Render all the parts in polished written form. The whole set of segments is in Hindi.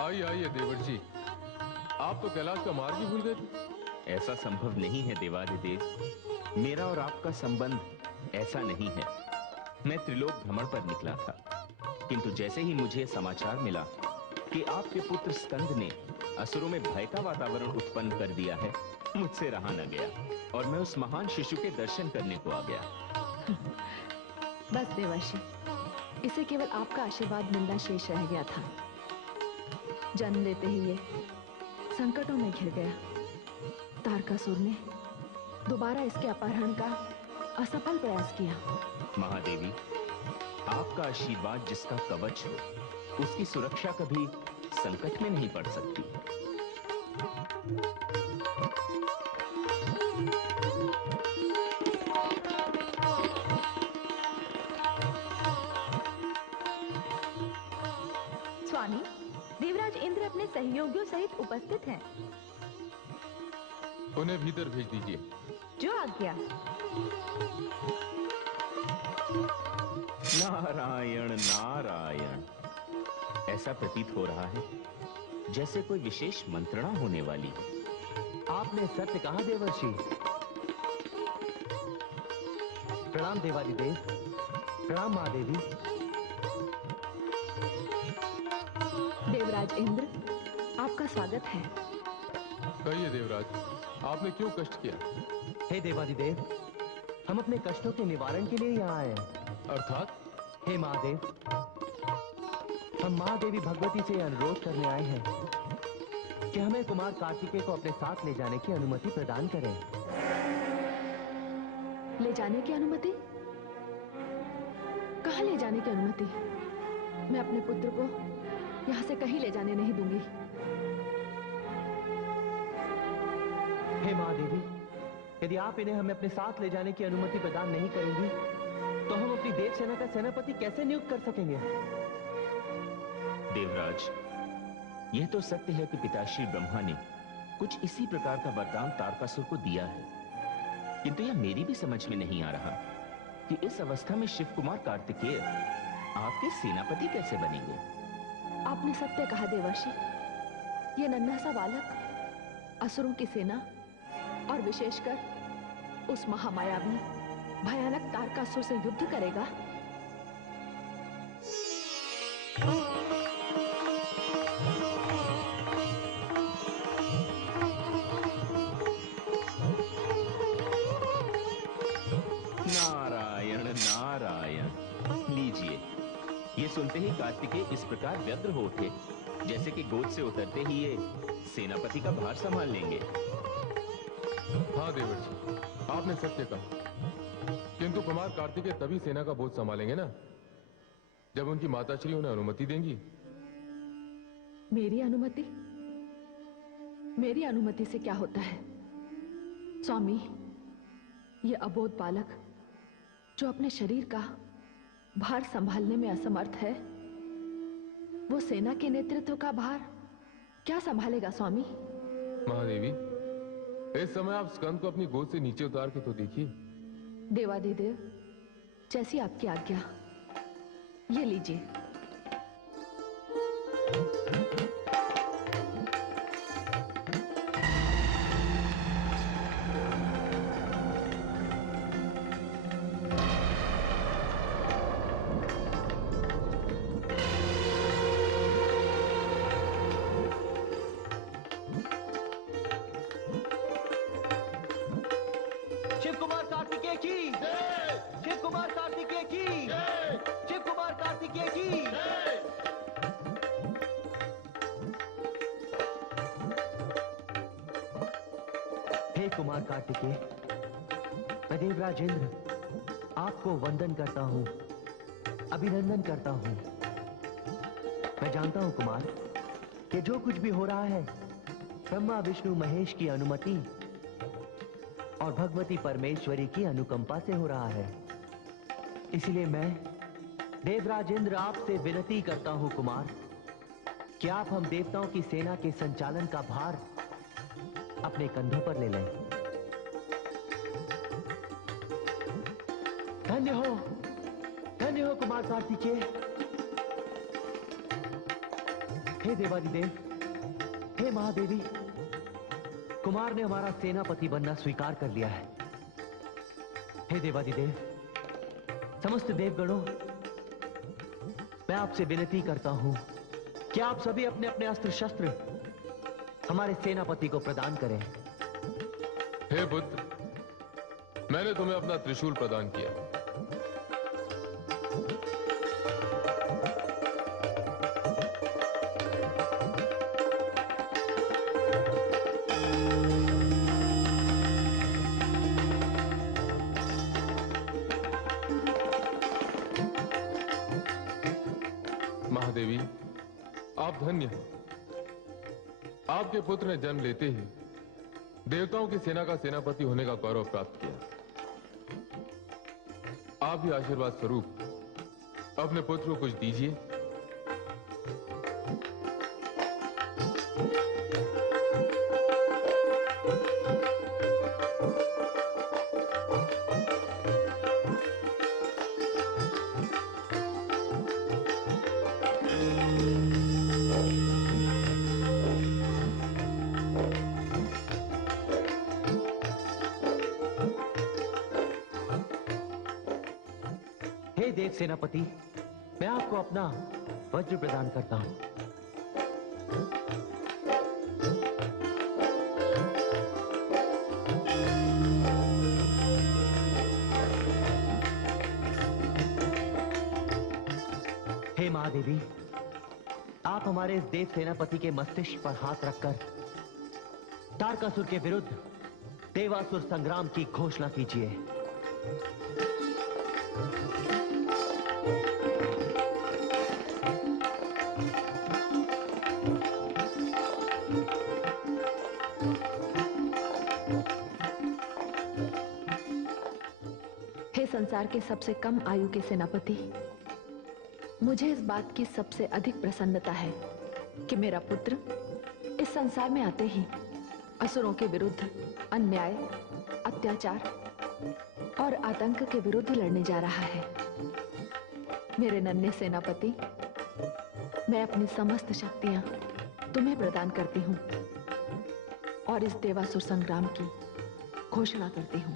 आइए आइए देवर्षि, आप तो कैलाश का मार्ग ही भूल गए थे। ऐसा संभव नहीं है देवादिदेव। मेरा और आपका संबंध ऐसा नहीं है। मैं त्रिलोक भ्रमण पर निकला था, किंतु जैसे ही मुझे समाचार मिला कि आपके पुत्र स्कंद ने असुरों में भय का वातावरण उत्पन्न कर दिया है, मुझसे रहा न गया और मैं उस महान शिशु के दर्शन करने को आ गया। बस देवर्षि, इसे केवल आपका आशीर्वाद मिलना शेष रह गया था। जन्म लेते ही ये संकटों में घिर गया। तारकासुर ने दोबारा इसके अपहरण का असफल प्रयास किया। महादेवी, आपका आशीर्वाद जिसका कवच हो, उसकी सुरक्षा कभी संकट में नहीं पड़ सकती। स्वामी, देवराज इंद्र अपने सहयोगियों सहित उपस्थित हैं। उन्हें भीतर भेज दीजिए। जो आज्ञा। नारायण नारायण। ऐसा प्रतीत हो रहा है जैसे कोई विशेष मंत्रणा होने वाली हो। आपने सत्य कहा देवर्षि। प्रणाम देवादिदेव। प्रणाम महादेवी। देवराज इंद्र, आपका स्वागत है। कहिए देवराज, आपने क्यों कष्ट किया? हे देवादिदेव, हम अपने कष्टों के निवारण के लिए यहाँ आए हैं। अर्थात? हे महादेव, हम महादेवी भगवती से अनुरोध करने आए हैं कि हमें कुमार कार्तिकेय को अपने साथ ले जाने की अनुमति प्रदान करें। ले जाने की अनुमति? कहाँ ले जाने की अनुमति? मैं अपने पुत्र को यहाँ से कहीं ले जाने नहीं दूंगी। हे महादेवी, यदि आप इन्हें हमें अपने साथ ले जाने की अनुमति प्रदान नहीं करेंगी, तो हम अपनी देव सेना का सेनापति कैसे नियुक्त कर सकेंगे? देवराज, यह तो सत्य है कि पिताश्री ब्रह्मा ने कुछ इसी प्रकार का वरदान तारकासुर को दिया है, किंतु यह मेरी भी समझ में नहीं आ रहा कि इस अवस्था में शिव कुमार कार्तिकेय आपके सेनापति कैसे बनेंगे। आपने सत्य कहा देवर्षि। यह नन्हा सा बालक असुरों की सेना और विशेषकर उस महामायावी भयानक तारकासुर से युद्ध करेगा। नारायण नारायण। लीजिए। ये सुनते ही कार्तिकेय इस प्रकार व्यग्र हो उठे जैसे कि गोद से उतरते ही ये सेनापति का भार संभाल लेंगे। हाँ देवर्षि, आपने सत्य कहा, किंतु कुमार कार्तिकेय तभी सेना का बोझ संभालेंगे ना, जब उनकी माताश्री उन्हें अनुमति देंगी। मेरी अनुमति? मेरी अनुमति से क्या होता है स्वामी? ये अबोध बालक जो अपने शरीर का भार संभालने में असमर्थ है, वो सेना के नेतृत्व का भार क्या संभालेगा स्वामी? महादेवी, इस समय आप स्कंद को अपनी गोद से नीचे उतार के तो देखिए। देवादिदेव, जैसी आपकी आज्ञा। ये लीजिए। शिव कुमार कार्तिकेय की जय। शिव कुमार कार्तिकेय की जय। शिव कुमार कार्तिकेय की जय। हे कुमार कार्तिकेय, मैं देवराज इंद्र आपको वंदन करता हूं, अभिनंदन करता हूं। मैं जानता हूं कुमार कि जो कुछ भी हो रहा है ब्रह्मा विष्णु महेश की अनुमति और भगवती परमेश्वरी की अनुकंपा से हो रहा है। इसलिए मैं देवराज इंद्र आपसे विनती करता हूं कुमार कि आप हम देवताओं की सेना के संचालन का भार अपने कंधों पर ले लें। धन्य हो कुमार कार्तिकेय। हे देवादिदेव, हे महादेवी, कुमार ने हमारा सेनापति बनना स्वीकार कर लिया है। हे देवादिदेव, समस्त देवगणों, मैं आपसे विनती करता हूं कि आप सभी अपने अपने अस्त्र शस्त्र हमारे सेनापति को प्रदान करें। हे पुत्र, मैंने तुम्हें अपना त्रिशूल प्रदान किया। महादेवी, आप धन्य हैं। आपके पुत्र ने जन्म लेते ही देवताओं की सेना का सेनापति होने का गौरव प्राप्त किया। आप भी आशीर्वाद स्वरूप अपने पुत्र को कुछ दीजिए। हे देव सेनापति, मैं आपको अपना वज्र प्रदान करता हूं। हे महादेवी, आप हमारे इस देव सेनापति के मस्तिष्क पर हाथ रखकर तारकासुर के विरुद्ध देवासुर संग्राम की घोषणा कीजिए। हे संसार के सबसे कम आयु के सेनापति, मुझे इस बात की सबसे अधिक प्रसन्नता है कि मेरा पुत्र इस संसार में आते ही असुरों के विरुद्ध अन्याय, अत्याचार और आतंक के विरुद्ध लड़ने जा रहा है। मेरे नन्हे सेनापति, मैं अपनी समस्त शक्तियां तुम्हें प्रदान करती हूं और इस देवासुर संग्राम की घोषणा करती हूं।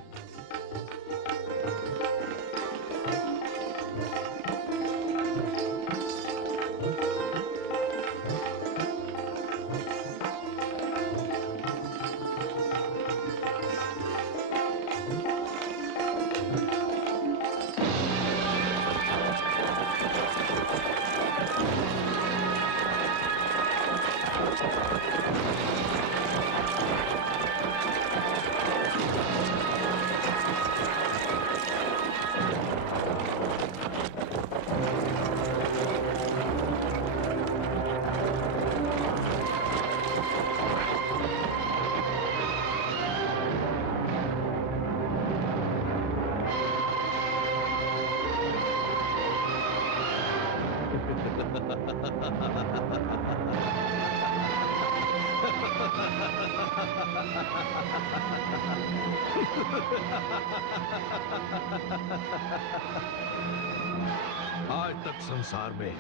आज तक संसार में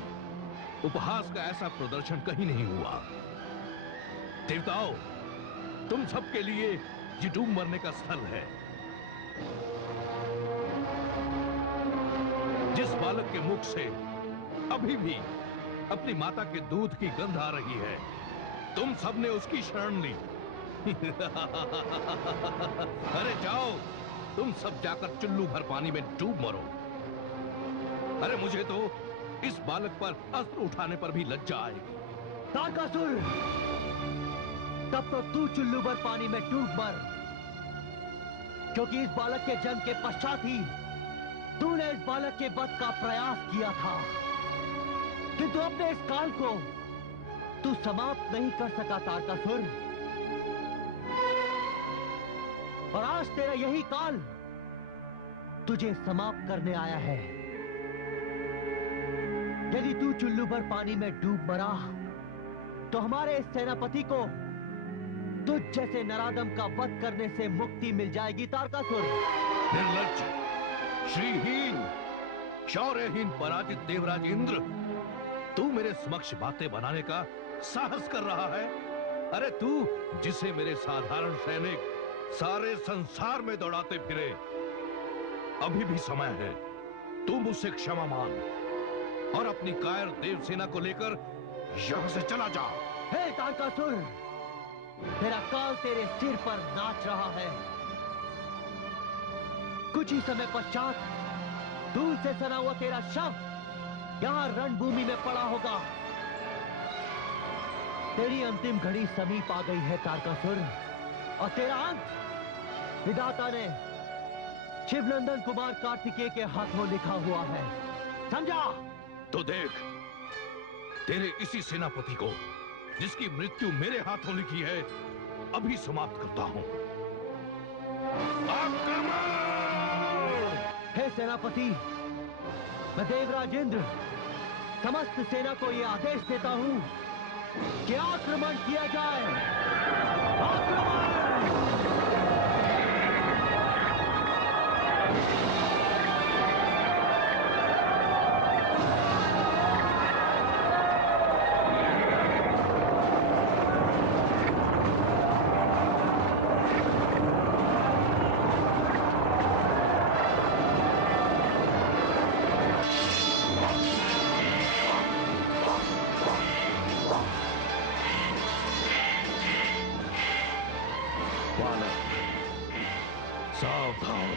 उपहास का ऐसा प्रदर्शन कहीं नहीं हुआ। देवताओं, तुम सबके लिए ये डूब मरने का स्थल है। जिस बालक के मुख से अभी भी अपनी माता के दूध की गंध आ रही है, तुम सबने उसकी शरण ली। अरे जाओ, तुम सब जाकर चुल्लू भर पानी में डूब मरो। अरे मुझे तो इस बालक पर अस्त्र उठाने पर भी लज्जा आएगी। तारकासुर, तब तो तू चुल्लू भर पानी में डूब मर, क्योंकि इस बालक के जन्म के पश्चात ही तूने इस बालक के वध का प्रयास किया था, किंतु अपने इस काल को तू समाप्त नहीं कर सका तारकासुर। और आज तेरा यही काल तुझे समाप्त करने आया है। यदि तू चुल्लू भर पानी में डूब मरा तो हमारे इस सेनापति को तुझ जैसे नराधम का वध करने से मुक्ति मिल जाएगी तारकासुर। निर्लज्ज, श्रीहीन, शौर्यहीन पराजित देवराज इंद्र, तू मेरे समक्ष बातें बनाने का साहस कर रहा है? अरे तू, जिसे मेरे साधारण सैनिक सारे संसार में दौड़ाते फिरे, अभी भी समय है। तू मुझसे क्षमा मांग और अपनी कायर देवसेना को लेकर यहां से चला जा। हे तारकासुर, तेरा काल तेरे सिर पर नाच रहा है। कुछ ही समय पश्चात दूर से सना हुआ तेरा शव यहां रणभूमि में पड़ा होगा। तेरी अंतिम घड़ी समीप आ गई है तारकासुर, और तेरा अंत विधाता ने शिवनंदन कुमार कार्तिकेय के हाथों लिखा हुआ है, समझा? तो देख, तेरे इसी सेनापति को, जिसकी मृत्यु मेरे हाथों लिखी है, अभी समाप्त करता हूं। आक्रमण! हे सेनापति, मैं देवराज इंद्र समस्त सेना को यह आदेश देता हूं कि आक्रमण किया जाए। आक्रमण! सावधान!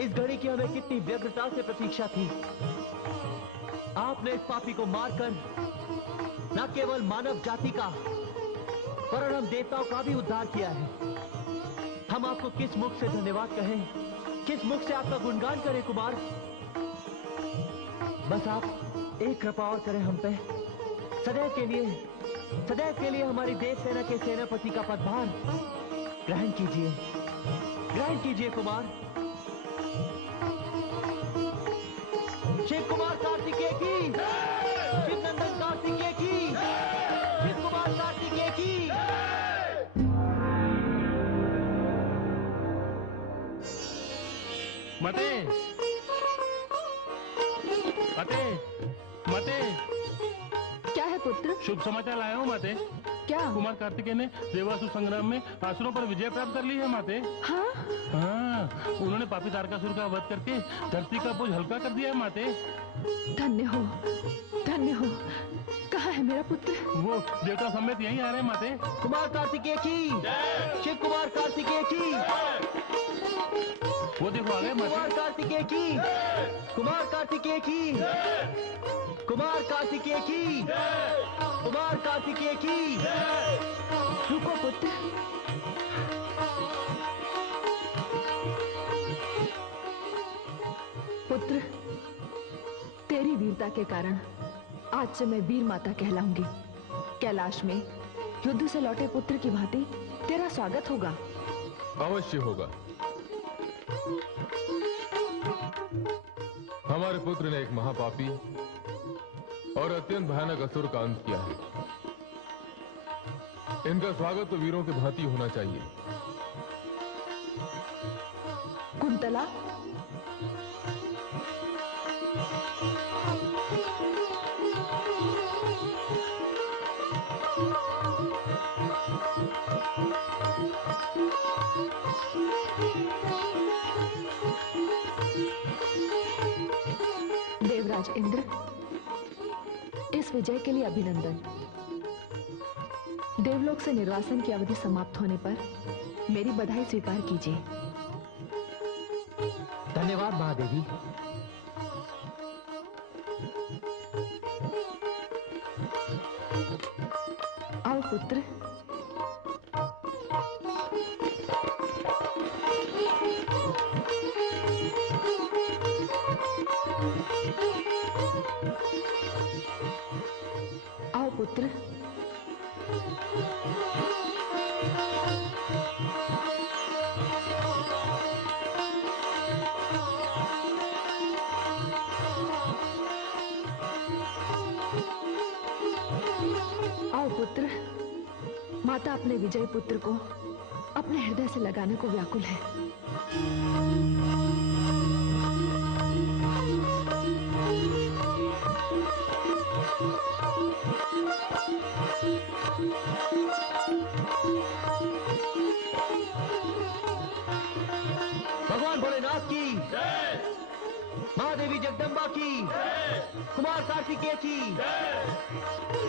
इस घड़ी की हमें कितनी व्यग्रता से प्रतीक्षा थी। आपने इस पापी को मारकर न केवल मानव जाति का वरन हम देवताओं का भी उद्धार किया है। हम आपको किस मुख से धन्यवाद कहें, किस मुख से आपका गुणगान करें कुमार। बस आप एक कृपा और करें हम पे। सदैव के लिए हमारी देव सेना के सेनापति का पदभार ग्रहण कीजिए कुमार। शिव कुमार कार्तिकेय की, शिव नंदन कार्तिकेय की, शिव कुमार कार्तिकेय की। मते मते मते क्या है पुत्र? शुभ समाचार लाया हूँ माते। क्या? कुमार कार्तिकेय ने देवासुर संग्राम में असुरों पर विजय प्राप्त कर ली है माते। हाँ? हाँ, उन्होंने पापी तारकासुर का वध करके धरती का बोझ हल्का कर दिया है माते। धन्य हो, धन्य हो। कहाँ है मेरा पुत्र? वो देवता समेत यहीं आ रहे हैं माते। कुमार कार्तिकेय की, शिव कुमार कार्तिकेय की। वो देखो आ गए कुमार माते। कार्तिकेय की, कुमार कार्तिकेय की, कुमार कार्तिकेय की, कुमार कार्तिकेय की। रुको पुत्र। पुत्र, तेरी वीरता के कारण आज से मैं वीर माता कहलाऊंगी। कैलाश में युद्ध से लौटे पुत्र की भांति तेरा स्वागत होगा। अवश्य होगा। हमारे पुत्र ने एक महापापी और अत्यंत भयानक असुर का अंत किया है। इनका स्वागत तो वीरों की भांति होना चाहिए। कुंतला, देवराज इंद्र, इस विजय के लिए अभिनंदन। देवलोक से निर्वासन की अवधि समाप्त होने पर मेरी बधाई स्वीकार कीजिए। धन्यवाद महादेवी। आओ पुत्र। आओ पुत्र। आओ पुत्र। माता अपने विजयी पुत्र को अपने हृदय से लगाने को व्याकुल है। भगवान भोलेनाथ की, महादेवी जगदम्बा की, कुमार कार्तिकेय की।